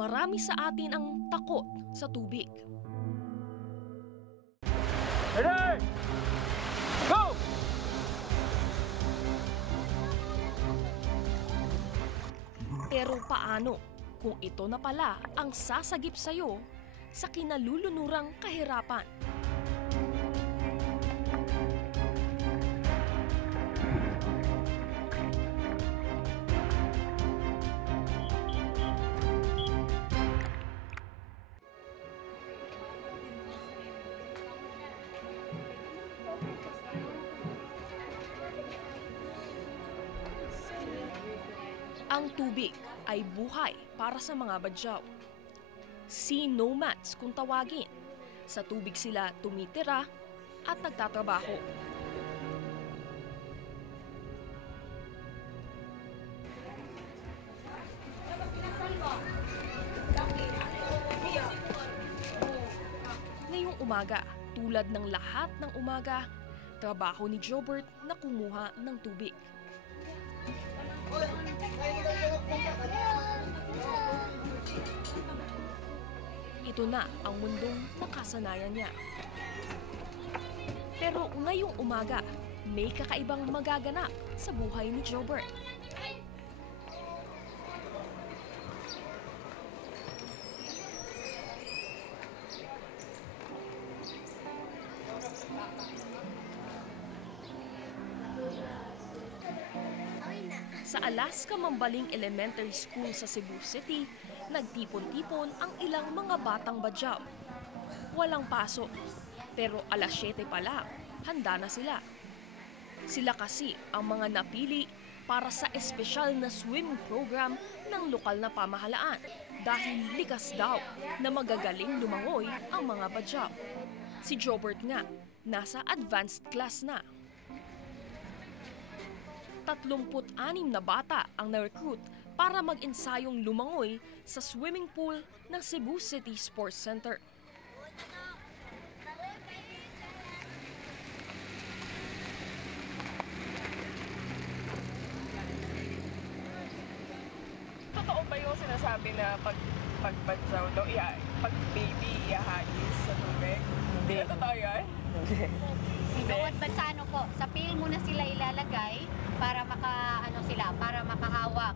Marami sa atin ang takot sa tubig. Ready? Go! Pero paano kung ito na pala ang sasagip sa'yo sa kinalulunurang kahirapan? Ang tubig ay buhay para sa mga badyaw. Sea nomads kung tawagin. Sa tubig sila tumitira at nagtatrabaho. Ngayong umaga, tulad ng lahat ng umaga, trabaho ni Jobert na kumuha ng tubig. Ito na ang mundong nakasanayan niya. Pero ngayong umaga, may kakaibang magaganap sa buhay ni Jobert. Sa Alaska Mambaling Elementary School sa Cebu City, nagtipon-tipon ang ilang mga batang badyaw. Walang pasok, pero alas 7 pa lang, handa na sila. Sila kasi ang mga napili para sa espesyal na swimming program ng lokal na pamahalaan dahil likas daw na magagaling lumangoy ang mga badyaw. Si Jobert nga, nasa advanced class na. 36 na bata ang na-recruit para mag-ensayong lumangoy sa swimming pool ng Cebu City Sports Center. Totoo ba yung sinasabi na pag-badyaw daw, pag-baby iahais sa tubig? Hindi. Totoo yan? Hindi. Bawat bansa po, sa pail muna sila ilalagay para para makahawak.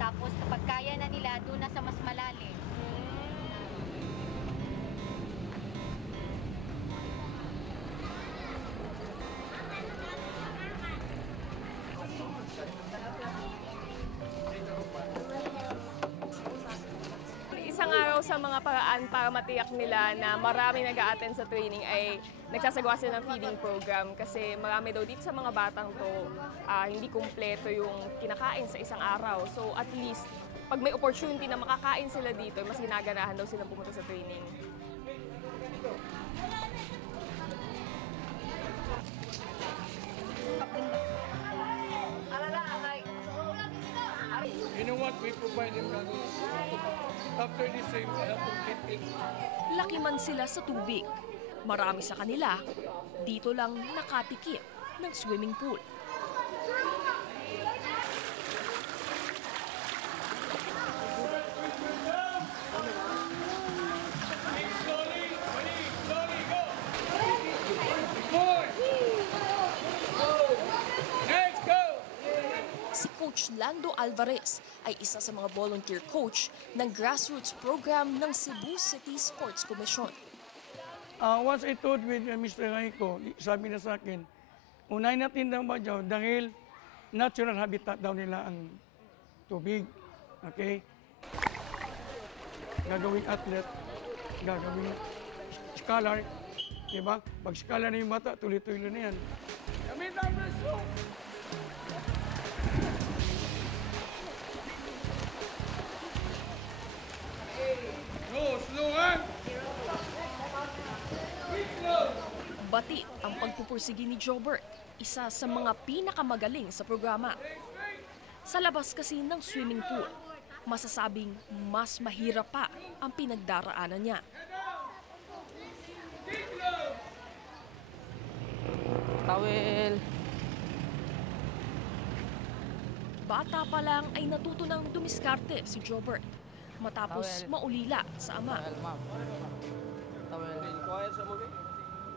Tapos kapag kaya na nila, doon na sa mas malalim. Isang araw sa mga paraan para matiyak nila na marami nag-a-attend sa training ay nagsasagawa sila ng feeding program kasi marami daw dito sa mga batang to hindi kumpleto yung kinakain sa isang araw. So at least pag may opportunity na makakain sila dito, mas ginaganahan daw silang pumunta sa training. You know what? We provide them goggles. After this, they have to get it. Laki man sila sa tubig. Marami sa kanila, dito lang nakatikip ng swimming pool. Si Coach Lando Alvarez ay isa sa mga volunteer coach ng grassroots program ng Cebu City Sports Commission. Once I told with Mr. Raiko, sabi na sa akin, unahin natin daw badyaw dahil natural habitat daw nila ang tubig. Okay? Gagawing athlete, gagawing scholar. Diba? Pag scholar na yung bata, tuloy-tuloy na yan. Kami namin so! Slow, Bati ang pagpupursigi ni Jobert, isa sa mga pinakamagaling sa programa. Sa labas kasi ng swimming pool, masasabing mas mahirap pa ang pinagdaraanan niya. Tawel. Bata pa lang ay natuto ng dumiskarte si Jobert. matapos maulila sa ama. Towel, ma'am. Towel.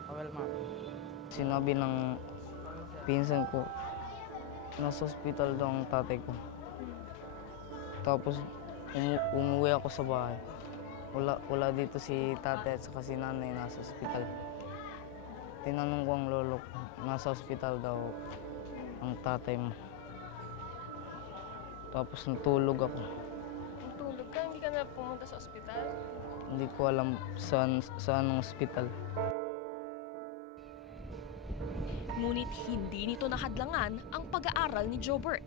Towel, ma'am. Sinabi ng pinsan ko, nasa ospital daw ang tatay ko. Tapos umuwi ako sa bahay. Wala dito si tatay at saka si nanay nasa ospital. Tinanong ko ang lolo ko, nasa ospital daw ang tatay mo. Tapos natulog ako. Tulog ka? Hindi ka na pumunta sa ospital? Hindi ko alam saan ang ospital. Ngunit hindi nito nahadlangan ang pag-aaral ni Jobert,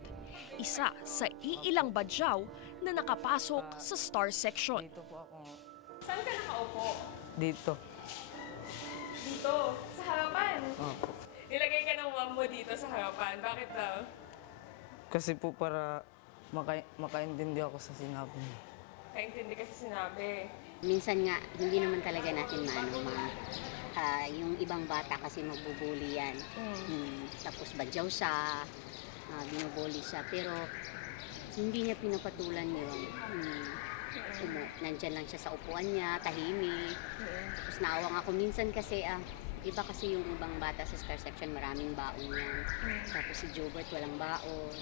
isa sa iilang badyaw na nakapasok sa STAR section. Dito po ako. Saan ka nakaupo? Dito. Dito, sa harapan. Oh. Ilagay ka ng mom mo dito sa harapan. Bakit daw? Kasi po para makaintindi ako sa sinabi niya. Kaintindi kasi sinabi. Minsan nga, hindi naman talaga natin yung ibang bata kasi magbubuli yan. Tapos badyaw siya, binubuli siya. Pero hindi niya pinapatulan yun. Nandyan lang siya sa upuan niya, tahimik. Tapos naawang ako minsan kasi, iba kasi yung ibang bata sa STAR section, maraming baon yan. Tapos si Jobert walang baon.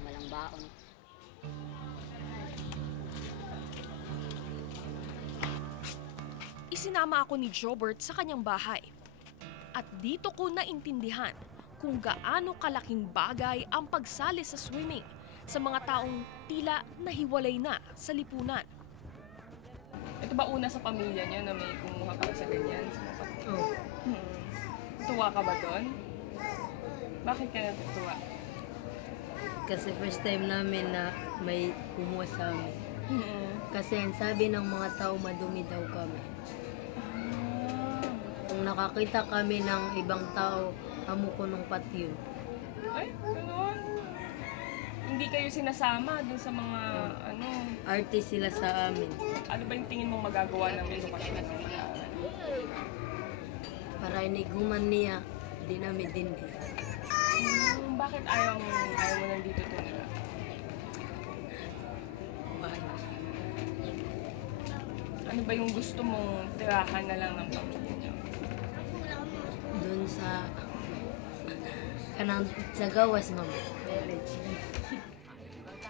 Walang baon. Isinama ako ni Jobert sa kanyang bahay. At dito ko naintindihan kung gaano kalaking bagay ang pagsali sa swimming sa mga taong tila nahiwalay na sa lipunan. Ito ba una sa pamilya niyo na may kumuha para sa ganyan? Sa mga Oo. Tuwa ka ba doon? Bakit ka natutuwa? Kasi first time namin na may kumuha sa amin. Kasi ang sabi ng mga tao, madumi daw kami. Kung nakakita kami ng ibang tao, amo ko ng patyon. Ay, gano'n. Hindi kayo sinasama dun sa mga Artist sila sa amin. ano ba yung tingin mong magagawa ng edukasyon sa pag-aaral? Para iniguman niya, di namin din. Bakit ayaw mo nandito tumira? Ano ba yung gusto mong tirahan na lang ng pamilya niyo? Doon sa sa gawas, ma'am.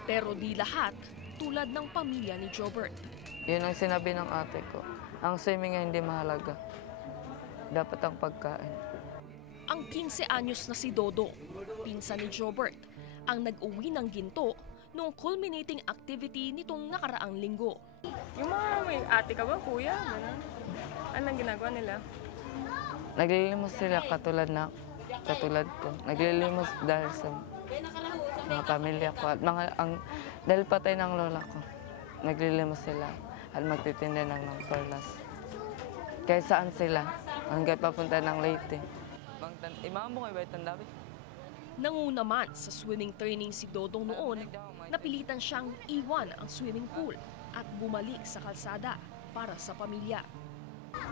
Pero di lahat tulad ng pamilya ni Jobert. Yun ang sinabi ng ate ko. Ang swimming ay hindi mahalaga. Dapat ang pagkain. Ang 15 anyos na si Dodo, pinsan ni Jobert, ang nag-uwi ng ginto noong culminating activity nitong nakaraang linggo. Yung mga may ate ka ba, kuya? Ganun? Anong ginagawa nila? Naglilimos sila katulad ko. Naglilimos dahil sa mga pamilya ko at dahil patay ng lola ko. Naglilimos sila at magtitinda ng perlas. Kaya saan sila? Hanggat papunta ng Leyte. Imam mo kayo ba itong David? Nanguna man sa swimming training si Dodong noon, napilitan siyang iwan ang swimming pool at bumalik sa kalsada para sa pamilya.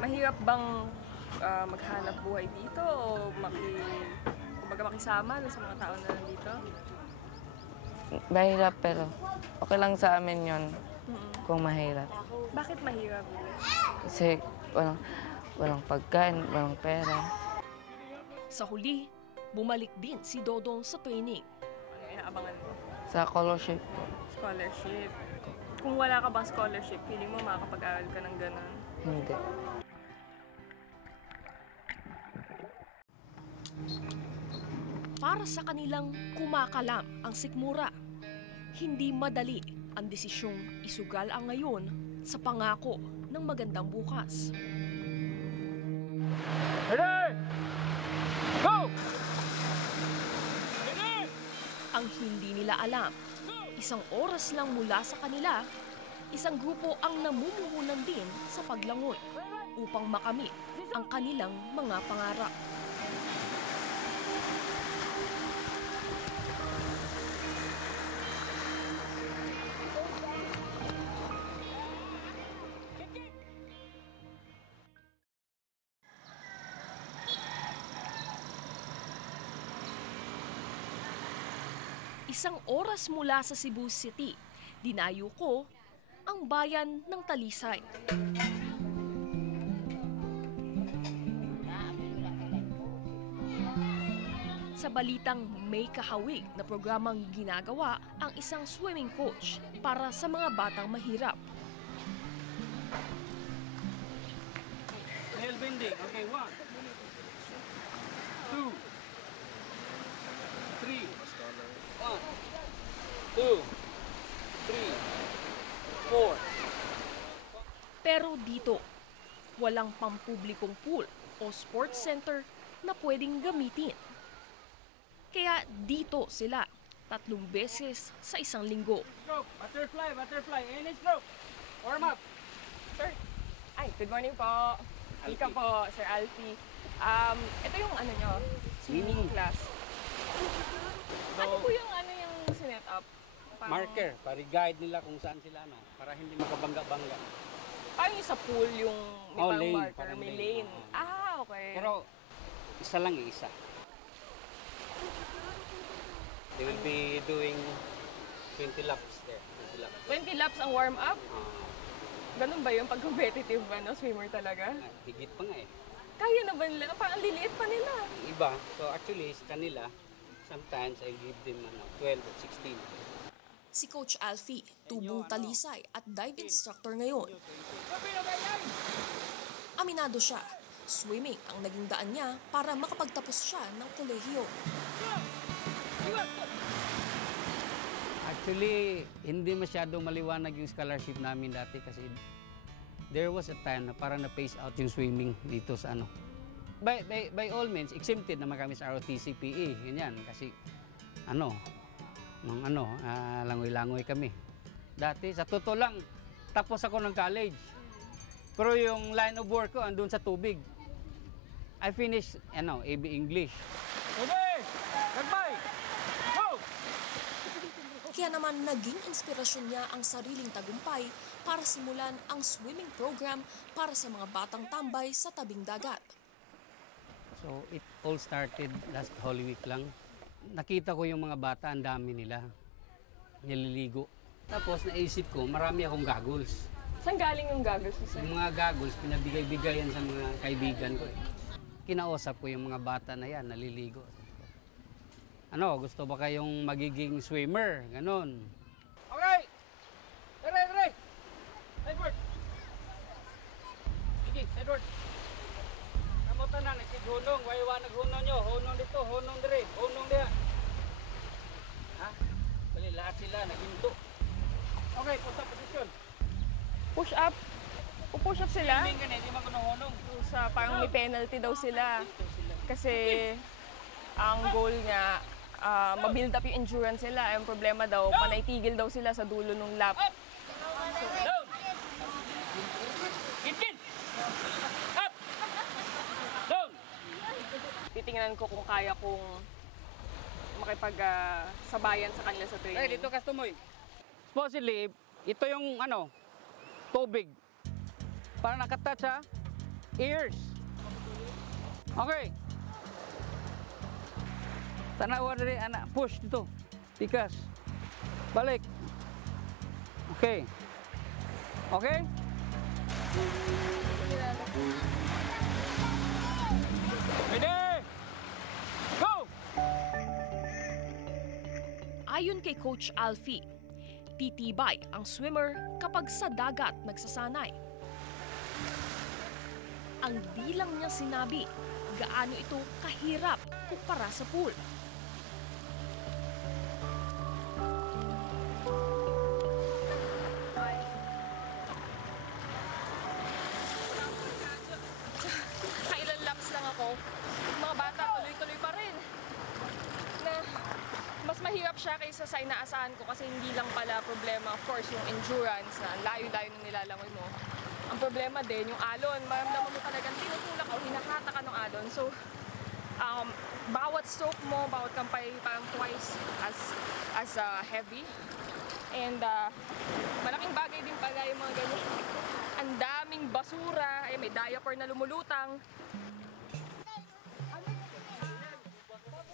Mahirap bang maghanap buhay dito o kumbaga makisama sa mga tao na nandito? Mahirap pero okay lang sa amin yon kung mahirap. Bakit mahirap? Kasi walang pagkain, walang pera. Sa huli, bumalik din si Dodong sa training. Ano inaabangan mo? Sa scholarship po. Scholarship. Kung wala ka bang scholarship, feeling mo makakapag-aral ka ng gano'n? Hindi. Para sa kanilang kumakalam ang sikmura, hindi madali ang desisyong isugal ang ngayon sa pangako ng magandang bukas. Ready? Go! Ang hindi nila alam, isang oras lang mula sa kanila, isang grupo ang namumuhunan din sa paglangoy upang makamit ang kanilang mga pangarap. Isang oras mula sa Cebu City, dinayo ko ang bayan ng Talisay. Sa balitang may kahawig na programang ginagawa ang isang swimming coach para sa mga batang mahirap. Nail bending. Okay, 1, 2, 3, 4. One, 2, 3, 4. Pero dito, walang pampublikong pool o sports center na pwedeng gamitin. Kaya dito sila 3 beses sa isang linggo. Stroke, butterfly, butterfly. Any stroke. Warm up. Sir, good morning po. Ika po, Sir Alfie. Ito yung ano nyo, swimming class. Ano po yung sinet up? Marker, para guide nila kung saan sila, para hindi makabangga-bangga. Parang yung sa pool, yung may Oh, parang lane, marker, parang may lane. lane. Okay. Pero isa lang isa. They will be doing 20 laps there. 20 laps. 20 laps ang warm up? Ganun ba yun? Pag competitive swimmer talaga? Higit pa nga eh. Kaya na ba nila? Parang ang liliit pa nila. Iba. So actually, sa kanila, sometimes I give them 12 or 16. Si Coach Alfie, tubong Talisay at dive instructor ngayon. Aminado siya, swimming ang naging daan niya para makapagtapos siya ng kolehiyo. Actually, hindi masyadong maliwanag yung scholarship namin dati kasi there was a time na parang na-phase out yung swimming dito sa ano. By all means, exempted naman kami sa ROTC-PE, ganyan. Kasi langoy-langoy kami. Dati, sa totoo lang, tapos ako ng college. Pero yung line of work ko andun sa tubig. I finished, AB English. Okay! Goodbye! Go! Kaya naman naging inspirasyon niya ang sariling tagumpay para simulan ang swimming program para sa mga batang tambay sa tabing dagat. So it all started last Holy Week lang. Nakita ko yung mga bata, ang dami nila. Nililigo. Tapos naisip ko, marami akong goggles. Saan galing yung goggles mo, sir? Yung mga goggles, pinabigay-bigayan sa mga kaibigan ko. Kinausap ko yung mga bata na yan, naliligo. Gusto ba kayong magiging swimmer? Ganon. Okay! Dire! Edward! Sige, Edward. Kamutan na, nagsighunong. Waiwa naghunong nyo. Hunong dito, hunong dire. Hunong diya. Ha? Bali, lahat sila, naghinto. Okay, push up position. Push up? Push up sila? Hindi ganyan, hindi magunong-hunong. Parang may penalty daw sila. Kasi ang goal niya, ma-build up yung endurance nila. Ang problema daw, panay-tigil daw sila sa dulo ng lap. Down! Git! Up! Down! Titingnan ko kung kaya kong makipag-sabayan sa kanila sa training. Dito ka tumoy. Supposedly, ito yung tubig. Para nakatouch sa ears. Okay. Tanawa rin, anak. Push dito. Tikas. Balik. Okay. Okay? Ready? Go! Ayon kay Coach Alfie, titibay ang swimmer kapag sa dagat nagsasanay. Ang di lang niya sinabi gaano ito kahirap kumpara sa pool. Ilan laps lang ako. Mga bata, tuloy-tuloy pa rin. Na mas mahirap siya kaysa sa inaasahan ko kasi hindi lang pala problema, of course, yung endurance na layo-layo na nilalangoy mo. Ang problema din, yung alon, maramdaman mo talagang tinutulak o hinahata ka ng alon. So, bawat stroke mo, bawat kampay, parang twice as heavy. And malaking bagay din pala yung mga ganyan. Ang daming basura, may diaper na lumulutang.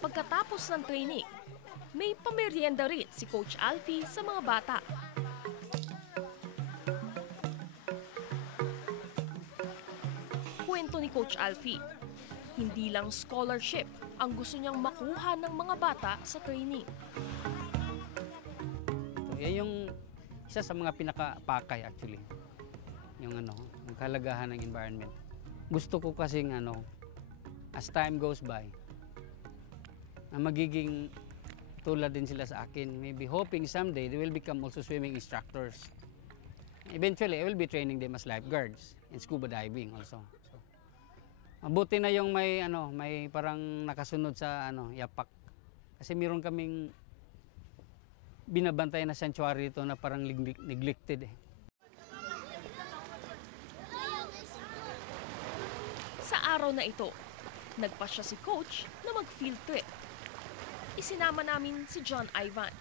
Pagkatapos ng training, may pamerienda rin si Coach Alfie sa mga bata. Kwento ni Coach Alfie, hindi lang scholarship ang gusto niyang makuha ng mga bata sa training. Yan yung isa sa mga pinakapakay actually. Yung yung kahalagahan ng environment. Gusto ko kasing as time goes by, na magiging tulad din sila sa akin. Maybe hoping someday they will become also swimming instructors. Eventually, I will be training them as lifeguards in scuba diving also. So, mabuti na yung may parang nakasunod sa yapak. Kasi meron kaming binabantay na sanctuary dito na parang neglected eh. Sa araw na ito, nagpasya si Coach na mag-field trip. Isinama namin si John Ivan,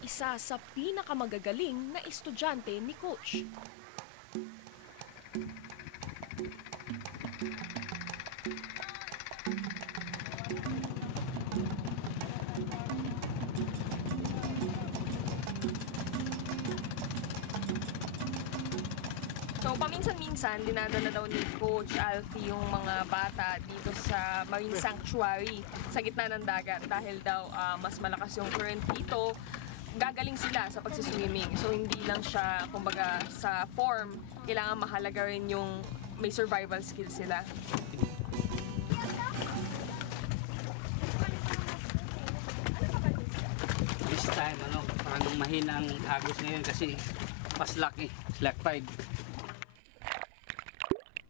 isa sa pinakamagagaling na estudyante ni Coach. So, paminsan-minsan, dinadala daw ni Coach Alfie yung mga bata dito sa Marine Sanctuary sa gitna ng dagat dahil daw mas malakas yung current dito. Gagaling sila sa pagsiswimming. So, hindi lang siya, kumbaga, sa form, kailangan mahalaga rin yung may survival skills sila. This time, parang mahina ang agos ngayon kasi paslak eh, slack tide.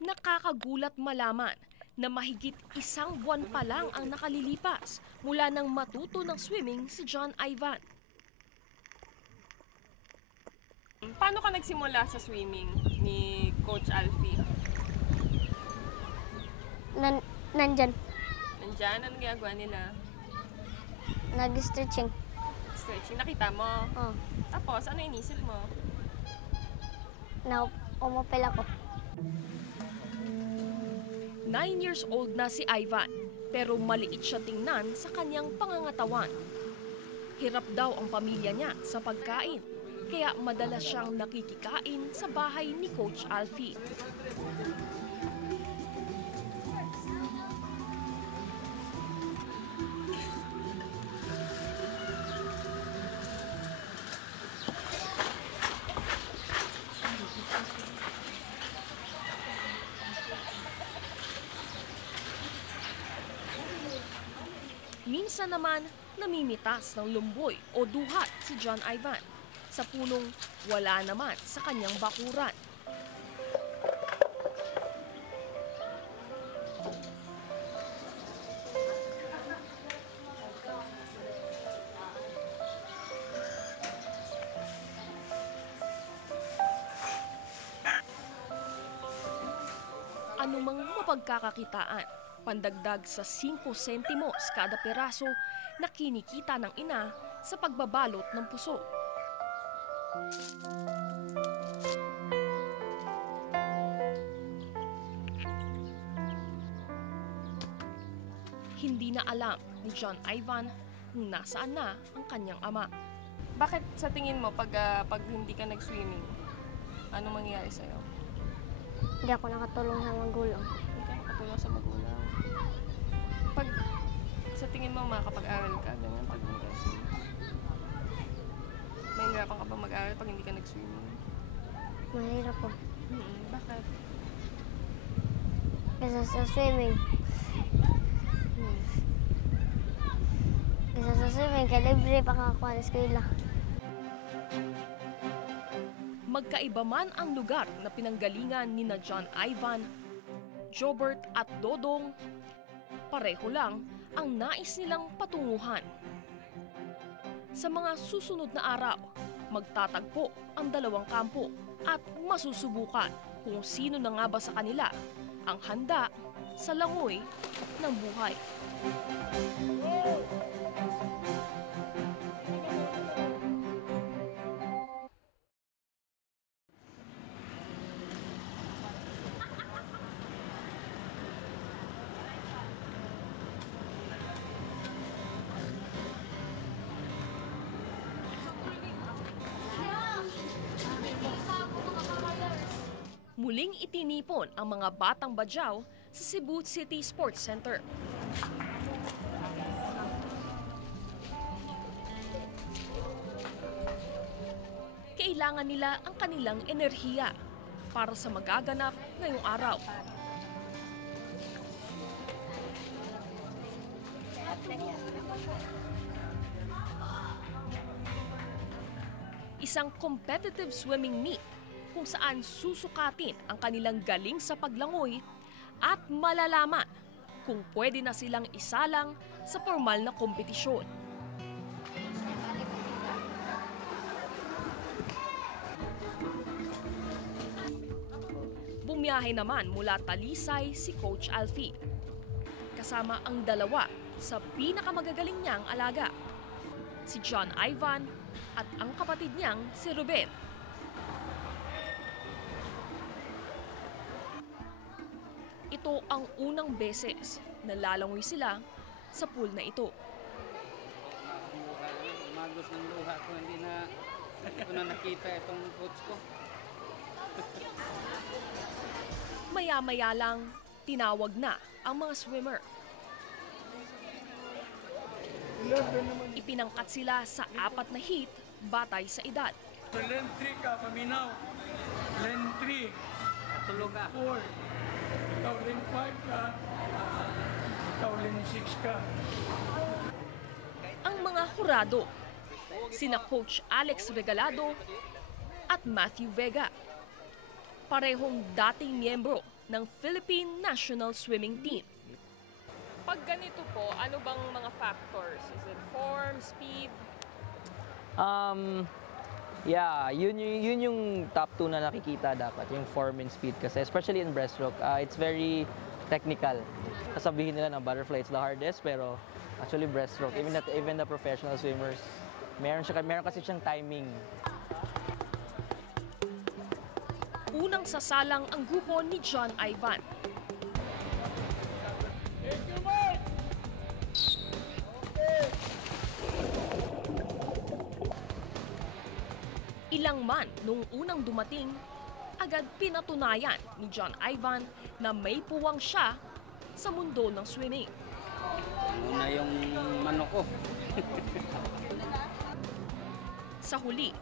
Nakakagulat malaman na mahigit 1 buwan pa lang ang nakalilipas mula nang matuto ng swimming si John Ivan. Paano ka nagsimula sa swimming ni Coach Alfie? Nandyan. Nandyan? Anong ginagawa nila? Nag-stretching. Stretching. Nakita mo? Oh. Tapos, ano inisil mo? Umupil ako. 9 years old na si Ivan, pero maliit siya tingnan sa kanyang pangangatawan. Hirap daw ang pamilya niya sa pagkain, kaya madalas siyang nakikikain sa bahay ni Coach Alfie. Minsan naman, namimitas ng lumboy o duhat si John Ivan sa punong wala naman sa kanyang bakuran. Anumang mapagkakakitaan, pandagdag sa 5 sentimos kada peraso na kinikita ng ina sa pagbabalot ng puso. Hindi na alam ni John Ivan kung nasaan na ang kanyang ama. Bakit sa tingin mo pag hindi ka nag-swimming, ano mangyayari sa'yo? Hindi ako nakatulong sa magulang. Hindi ka nakatulong sa magulang. Pag sa tingin mo makakapag-aral ka, ganyan, pag hindi ka nag-swimming? Mahirapan ka ba mag-aral pag hindi ka nag-swimming? Mahirap po. Bakit? Kasi sa swimming. Kasi sa swimming, kalibre pa kakakuha ng eskwela. Magkaiba man ang lugar na pinanggalingan ni na John Ivan, Jobert at Dodong, pareho lang ang nais nilang patunguhan. Sa mga susunod na araw, magtatagpo ang dalawang kampo at masusubukan kung sino na nga ba sa kanila ang handa sa langoy ng buhay. Muling itinipon ang mga batang Badyaw sa Cebu City Sports Center. Kailangan nila ang kanilang enerhiya para sa magaganap ngayong araw. Isang competitive swimming meet kung saan susukatin ang kanilang galing sa paglangoy at malalaman kung pwede na silang isalang sa formal na kompetisyon. Bumiyahe naman mula Talisay si Coach Alfie. Kasama ang dalawa sa pinakamagagaling niyang alaga, si John Ivan at ang kapatid niyang si Ruben. Ito ang unang beses na lalangoy sila sa pool na ito. Magos ng luha ko, hindi ko na nakita itong coach ko. Maya-maya lang, tinawag na ang mga swimmer. Ipinangkat sila sa 4 na heat batay sa edad. Lane 3 ka, paminaw. Lane 3. Tulog ka. 4. Ikaw lane 5 ka. Ikaw lane 6 ka. Ang mga hurado, sina Coach Alex Regalado at Matthew Vega. Parehong dating miyembro ng Philippine National Swimming Team. Pag ganito po, ano bang mga factors? Is it form, speed? Yeah, yun yung top 2 na nakikita dapat, yung form and speed kasi especially in breaststroke, it's very technical. Sasabihin nila na butterfly it's the hardest, pero actually breaststroke, even the professional swimmers, meron kasi siyang timing. Unang sasalang ang grupo ni John Ivan. Ilang man nung unang dumating, agad pinatunayan ni John Ivan na may puwang siya sa mundo ng swimming. Una yung manok ko. Sa huli,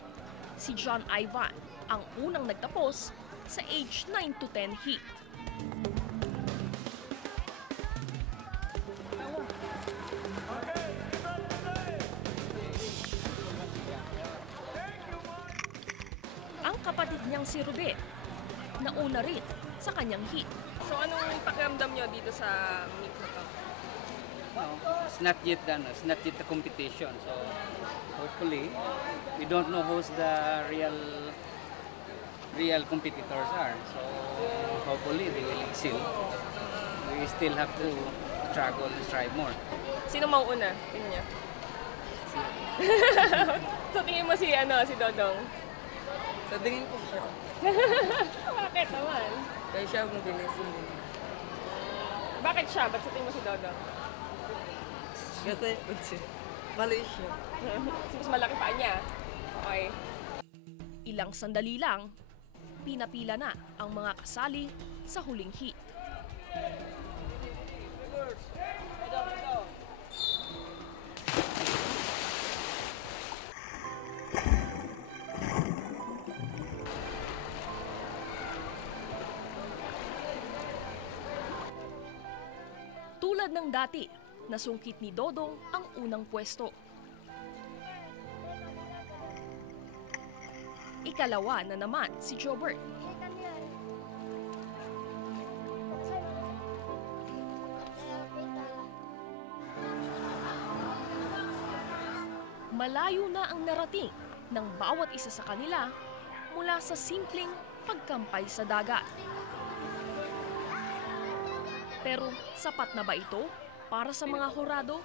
si John Ivan ang unang nagtapos sa age 9 to 10 heat. Ang kapatid niyang si Ruben, nauna rin sa kanyang heat. So anong pakiramdam nyo dito sa meet na to? It's not yet done. It's not yet the competition. So hopefully, we don't know who's the real competitors are. So hopefully they will excel. We still have to struggle and strive more. Sino mauuna? Tingin niya. So tingin mo si Dodong? Sa tingin ko siya. Bakit naman? Kaya siya mabilis din. Bakit siya? Ba't sa tingin mo si Dodong? Kasi mali siya. Mas malaki pa niya. Okay. Ilang sandali lang, pinapila na ang mga kasali sa huling heat. Tulad ng dati, nasungkit ni Dodong ang unang pwesto. Ikalawa na naman si Jobert. Malayo na ang narating ng bawat isa sa kanila mula sa simpleng pagkampay sa dagat. Pero sapat na ba ito para sa mga hurado?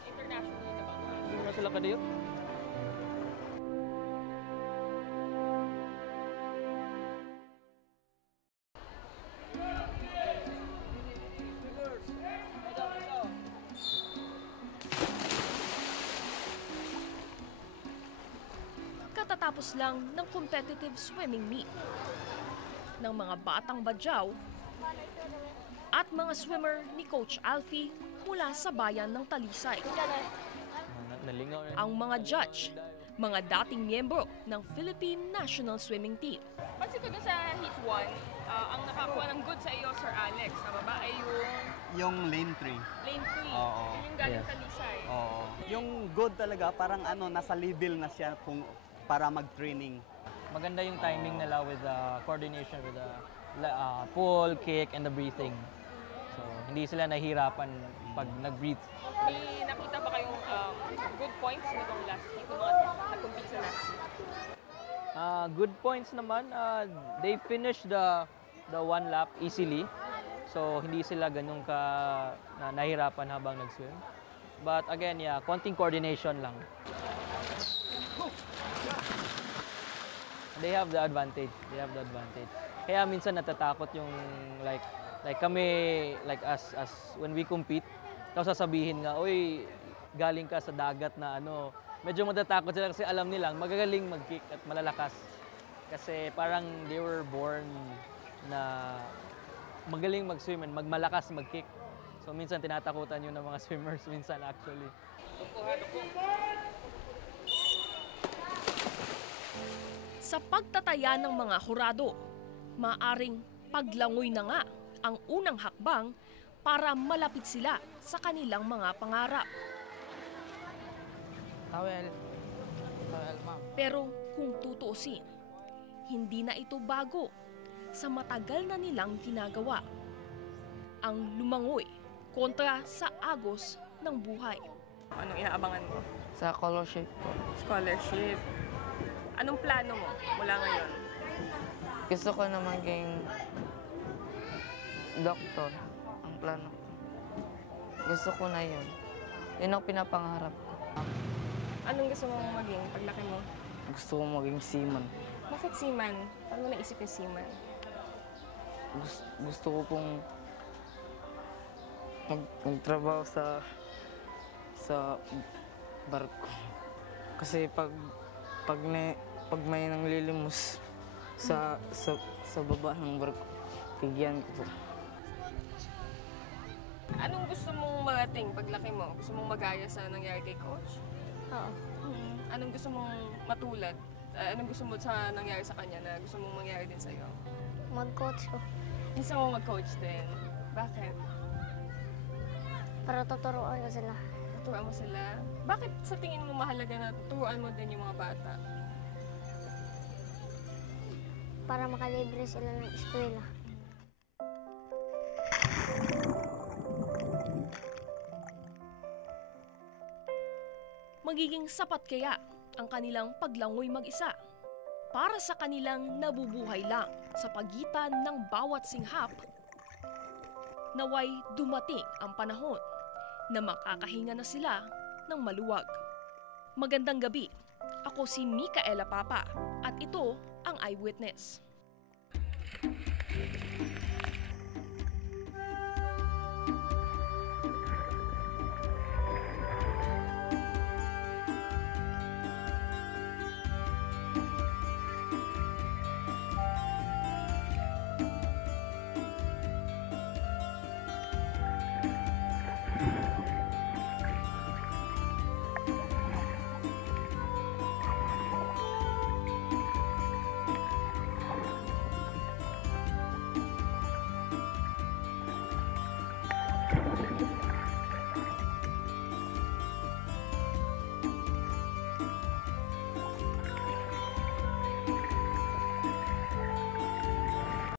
Hindi na sila kadayo. Katatapos lang ng competitive swimming meet ng mga batang badyaw, at mga swimmer ni Coach Alfie mula sa bayan ng Talisay. Nalingaw rin. Ang mga judge, mga dating miyembro ng Philippine National Swimming Team. Pansin ko doon sa Heat 1, ang nakakuha ng good sa iyo, Sir Alex, tama ba, ay Yung lane 3. lane 3. Oo. Yung galing Yes. Talisay. Oo. Yung good talaga, parang nasa level na siya para mag-training. Maganda yung timing nila with the coordination with the pull, kick, and the breathing. So, hindi sila nahihirapan pag nag-breathe. May nakita ba kayong good points nitong last heat, yung mga nag-compete sa last heat? Good points naman. They finished the one lap easily. So, hindi sila ganun nahirapan habang nag-swim. But again, yeah, konting coordination lang. They have the advantage. Kaya minsan natatakot yung like kami, like us when we compete, tapos sasabihin nga, "Uy, galing ka sa dagat na ano." Medyo matatakot sila kasi alam nilang magagaling mag-kick at malalakas. Kasi parang they were born na magaling mag-swim and malakas mag-kick. So minsan tinatakutan yun ng mga swimmers minsan actually. Sa pagtataya ng mga hurado, maaring paglangoy na nga ang unang hakbang para malapit sila sa kanilang mga pangarap. Towel, ma'am. Pero kung tutuusin, hindi na ito bago sa matagal na nilang ginagawa. Ang lumangoy kontra sa agos ng buhay. Anong inaabangan mo? Sa scholarship po. Scholarship. Anong plano mo mula ngayon? Gusto ko na maging doktor. Ang plano ko. Gusto ko na yun. Yun ang pinapangarap ko. Anong gusto mong maging paglaki mo? Gusto ko maging seaman. Bakit seaman? Paano mo naisip yung seaman? Gusto ko pong magtrabaho sa barko. Kasi pag may nanglilimos sa baba ng barko, tigyan ko. Anong gusto mong marating paglaki mo? Gusto mong magaya sa nangyari kay Coach? Oo. Anong gusto mong matulad? Anong gusto mo sa nangyari sa kanya na gusto mong mangyari din sa'yo? Mag-coach ko. Gusto mong mag-coach din? Bakit? Para tuturuan ko sila. Turuan mo sila? Bakit sa tingin mo mahalaga na turuan mo din yung mga bata? Para makalibre sila ng eskwela. Magiging sapat kaya ang kanilang paglangoy mag-isa para sa kanilang nabubuhay lang sa pagitan ng bawat singhap? Naway dumating ang panahon na makakahinga na sila ng maluwag. Magandang gabi. Ako si Micaela Papa at ito ang Eyewitness.